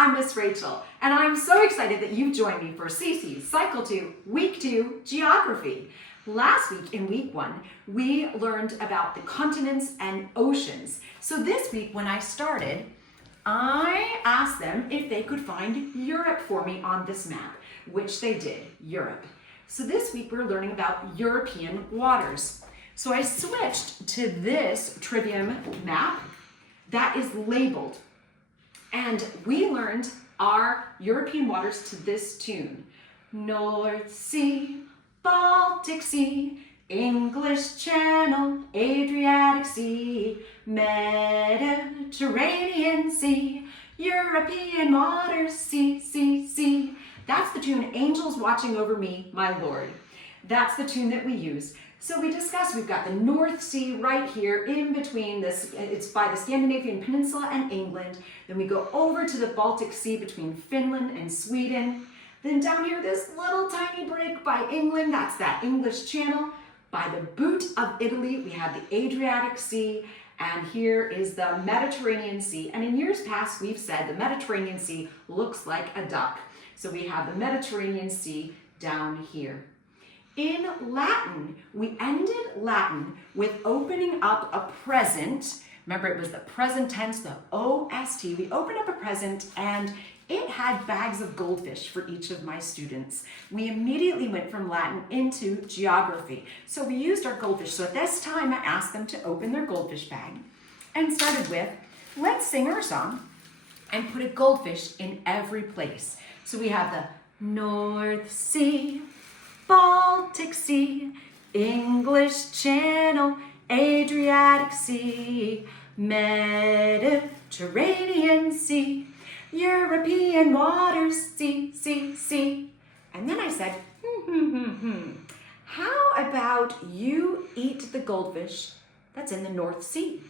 I'm Miss Rachel, and I'm so excited that you've joined me for CC's Cycle 2, Week 2, Geography. Last week in Week 1, we learned about the continents and oceans. So this week when I started, I asked them if they could find Europe for me on this map, which they did, Europe. So this week we're learning about European waters. So I switched to this trivium map that is labeled. And we learned our European waters to this tune. North Sea, Baltic Sea, English Channel, Adriatic Sea, Mediterranean Sea, European waters, sea, sea, sea. That's the tune, Angels Watching Over Me, My Lord. That's the tune that we use. So we discussed, we've got the North Sea right here in between this, it's by the Scandinavian Peninsula and England. Then we go over to the Baltic Sea between Finland and Sweden. Then down here, this little tiny break by England, that's that English Channel. By the boot of Italy, we have the Adriatic Sea, and here is the Mediterranean Sea. And in years past, we've said the Mediterranean Sea looks like a duck. So we have the Mediterranean Sea down here. In Latin, we ended Latin with opening up a present. Remember, it was the present tense, the OST. We opened up a present and it had bags of goldfish for each of my students. We immediately went from Latin into geography. So we used our goldfish. So at this time, I asked them to open their goldfish bag and started with, let's sing our song and put a goldfish in every place. So we have the North Sea, Baltic Sea, English Channel, Adriatic Sea, Mediterranean Sea, European waters, sea, sea, sea. And then I said, how about you eat the goldfish that's in the North Sea?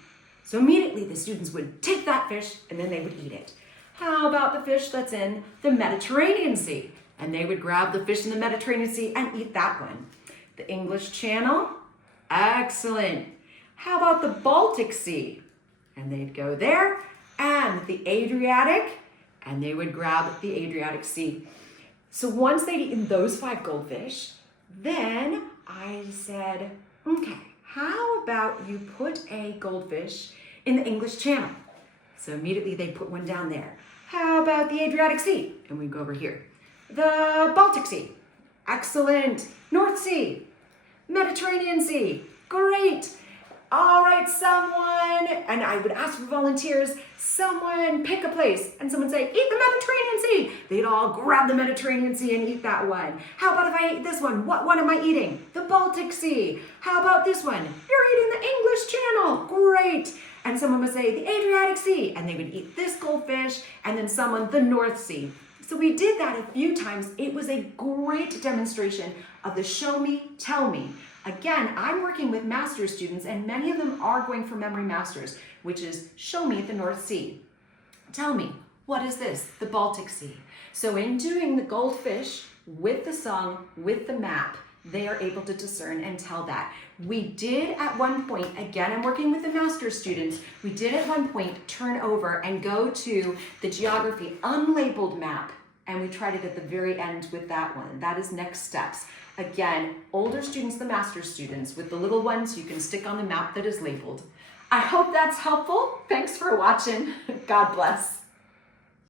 So immediately the students would take that fish and then they would eat it. How about the fish that's in the Mediterranean Sea? And they would grab the fish in the Mediterranean Sea and eat that one. The English Channel, excellent. How about the Baltic Sea? And they'd go there. And the Adriatic, and they would grab the Adriatic Sea. So once they'd eaten those 5 goldfish, then I said, okay, how about you put a goldfish in the English Channel? So immediately they put one down there. How about the Adriatic Sea? And we go over here. The Baltic Sea, excellent. North Sea, Mediterranean Sea, great. All right, someone, and I would ask for volunteers, someone pick a place, and someone say, eat the Mediterranean Sea. They'd all grab the Mediterranean Sea and eat that one. How about if I eat this one? What one am I eating? The Baltic Sea. How about this one? You're eating the English Channel, great. And someone would say, the Adriatic Sea, and they would eat this goldfish, and then someone, the North Sea. So we did that a few times. It was a great demonstration of the show me, tell me. Again, I'm working with master's students and many of them are going for memory masters, which is show me the North Sea. Tell me, what is this? The Baltic Sea. So in doing the goldfish with the song, with the map, they are able to discern and tell that. We did at one point, again, I'm working with the master's students, we did at one point turn over and go to the geography unlabeled map. And we tried it at the very end with that one. That is next steps. Again, older students, the master's students, with the little ones you can stick on the map that is labeled. I hope that's helpful. Thanks for watching. God bless.